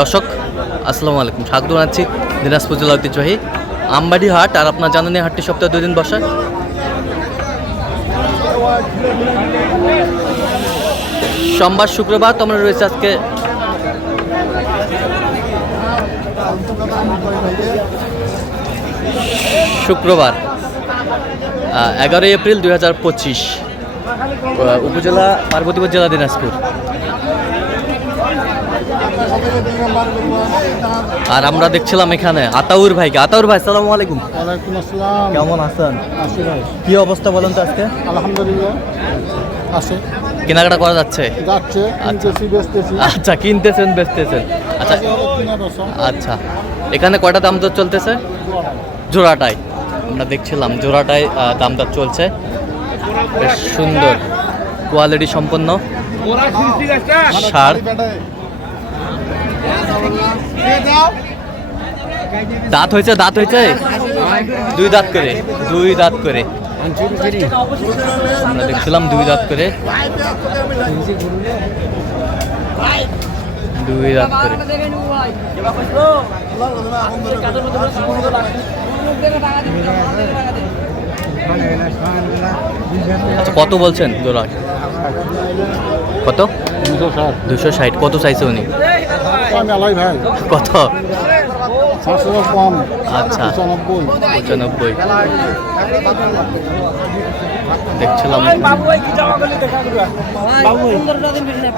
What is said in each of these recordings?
দর্শক, আসসালামু আলাইকুম। স্বাগত জানাচ্ছি দিনাজপুর জেলা ঐতিহ্যবাহী আমবাড়ি হাট। আর আপনার জানেন হাটটি সপ্তাহে দুই দিন বসে। সোমবার, শুক্রবার তোমরা রয়েছে আজকে। শুক্রবার এগারোই এপ্রিল দুই হাজার পঁচিশ উপজেলা পার্বতীপুর জেলা দিনাজপুর। আর আমরা দেখছিলাম এখানে আতাউর ভাইকে। আতাউর ভাই সালামু আলাইকুম। ওয়ালাইকুম আসসালাম। কেমন আছেন? ভাই। কি অবস্থা বলেন তো আজকে? আলহামদুলিল্লাহ। আছে। কেনাকাটা করা যাচ্ছে? যাচ্ছে। কিনতেছি বেচতেছি। আচ্ছা কিনতেছেন বেচতেছেন। আচ্ছা। আচ্ছা। এখানে কয়টা দাম দর চলতেছে? জোড়াটাই আমরা দেখছিলাম জোড়াটাই দাম দর চলছে। বেশ সুন্দর। কোয়ালিটি সম্পন্ন। সার। দাঁত হয়েছে দাঁত হয়েছে? দুই দাঁত করে, দুই দাঁত করে। আমরা দেখছিলাম দুই দাঁত করে। দুই দাঁত করে। আচ্ছা কত বলছেন জোড়া? কত? দুশো ষাট। কত চাইছে উনি? আমি আলাই ভাই। কত? আচ্ছা। পঁচানব্বই। দেখছিলাম। দিন বেশি দিন।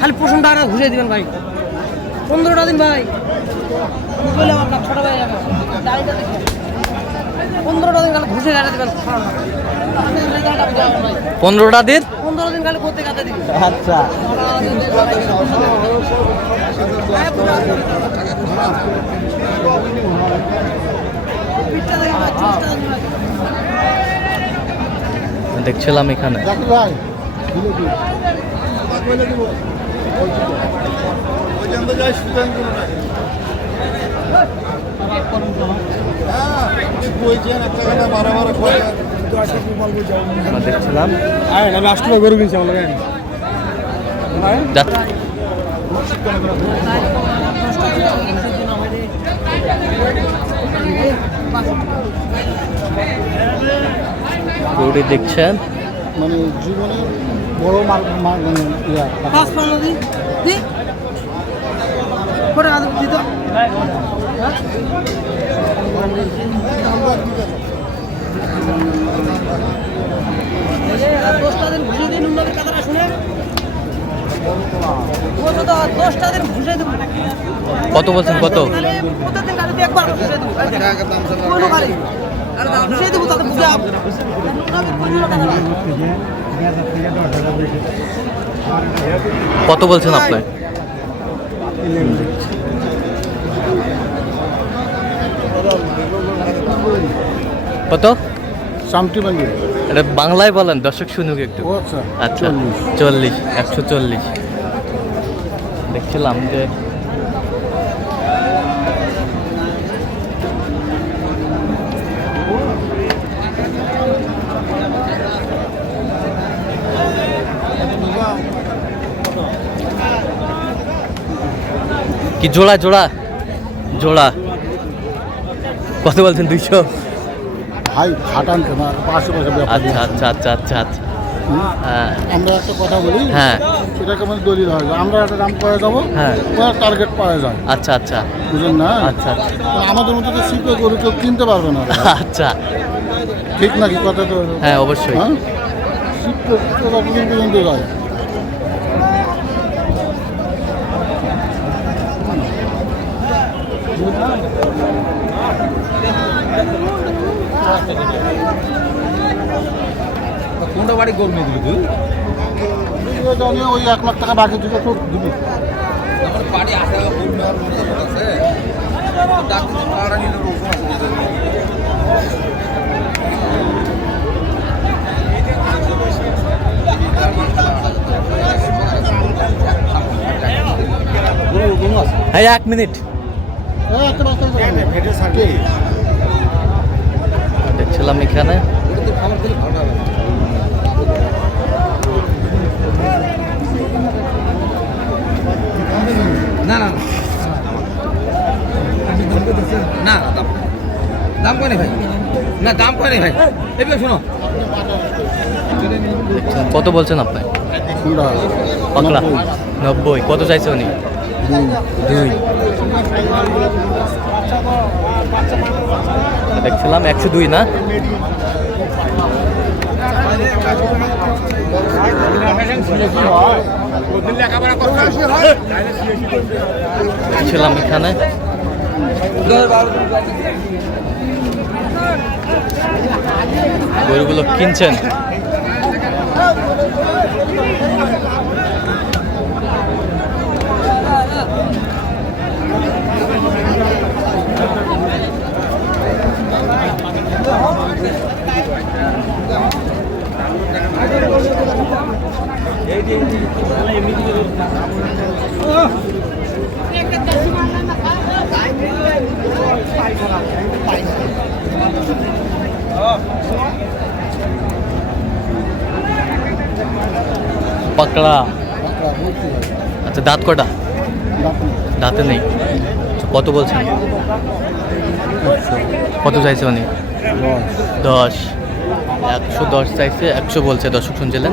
খালি পশম টাকা ঘুরে দিবেন ভাই। পনেরোটা দিন ভাই। বললাম আপনার ছোট ভাই আমার। গাড়িটা দেখুন। পনেরোটা দিন খালি ঘুষে গাড়ি দিবেন। পনেরোটা দিন? পনেরো দিন খালি করতে কাটে দিবেন আচ্ছা। দেখছিলাম এখানে। কি আমরা দেখছিলাম। আমি আষ্ট টাকা গরু কিনছি আমার গরুটি দেখছেন? মানে জীবনে বড় মার মার মানে ইয়া। পাঁচ দি করে দিত? কত বলছেন কত? কত বলছেন আপনার? কত? চামটি ভাঙি এটা বাংলায় বলেন দর্শক শুনুক একটু। আচ্ছা আচ্ছা চল্লিশ। একশো চল্লিশ। দেখছিলাম যে কি জোড়া জোড়া? জোড়া। কত বলছেন দুইশো? ভাই কেন আশেপাশে আচ্ছা আচ্ছা আচ্ছা আচ্ছা আচ্ছা। হ্যাঁ আমরা একটা কথা বলি হ্যাঁ। সেটাকে মানে দলিল হয়? আমরা একটা দাম পাওয়া যাব হ্যাঁ। ওরা টার্গেট পাওয়া যায়। আচ্ছা আচ্ছা। বুঝলেন না? আচ্ছা আচ্ছা। আমাদের মতো তো শিখে গরু কেউ কিনতে পারবে না। আচ্ছা। ঠিক নাকি? কথা তো হ্যাঁ অবশ্যই। হ্যাঁ? শিখতে কতদিন পর্যন্ত যায় কোনটা বাড়ি গরমে দিবি তুই? জানি ওই এক লাখ টাকা বাকি দিকে তো দিবি বাড়ি আসা মনে আছে। হ্যাঁ এক মিনিট একটা ছিলাম এখানে। না না না। দাম ভাই। না দাম ভাই। শোনো। কত বলছেন আপনি? নব্বই। কত চাইছে উনি? দুই। দেখছিলাম একশো দুই না? ছিলাম এখানে। গরুগুলো কিনছেন। পাকড়া আচ্ছা দাঁত কটা দাঁতে নেই কত বলছেন কত চাইছে উনি দশ একশো দশ চাইছে একশো বলছে দর্শক শুনছিলেন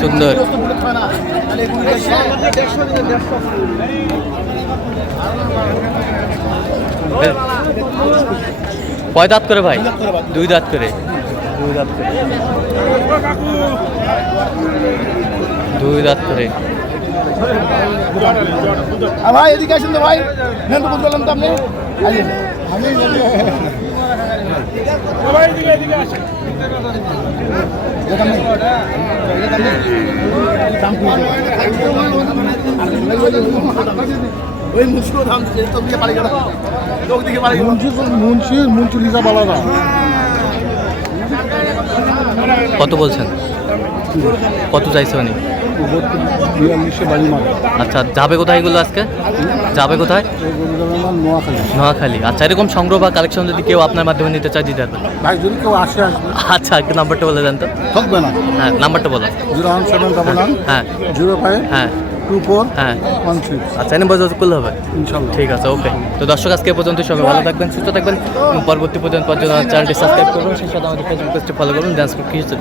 সুন্দর। কয় দাঁত করে ভাই? দুই দাঁত করে দুই দাঁত করে। দুই দাঁত করে। ভাই এদিকে আসুন তো ভাই নেন তো বুঝতে পারলাম তো আপনি? ওই মুন্সিও। মুন্সি মুন্সি লিজা বালাদা কত বলছেন? কত চাইছে উনি? মার আচ্ছা যাবে কোথায় এগুলো আজকে? যাবে কোথায়? নোয়াখালী। আচ্ছা এরকম সংগ্রহ বা কালেকশন যদি কেউ আপনার মাধ্যমে নিতে চায় দিতে পারবেন ভাই যদি কেউ আসে আচ্ছা একটু নাম্বারটা বলে দেন তো। থাকবে না। হ্যাঁ নাম্বারটা বলো। Zero one seven double one হ্যাঁ। জিরো ফাইভ হ্যাঁ। টু ফোর হ্যাঁ ওয়ান সিক্স আচ্ছা করলে হবে? ইনশাল্লাহ। ঠিক আছে ওকে তো দর্শক আজকে পর্যন্ত সবাই ভালো থাকবেন সুস্থ থাকবেন। পরবর্তী পর্যন্ত পর্যন্ত চ্যানেলটি সাবস্ক্রাইব করুন সেই সাথে আমাদের ফেসবুক পেজটি ফলো করুন ডান্স কিছু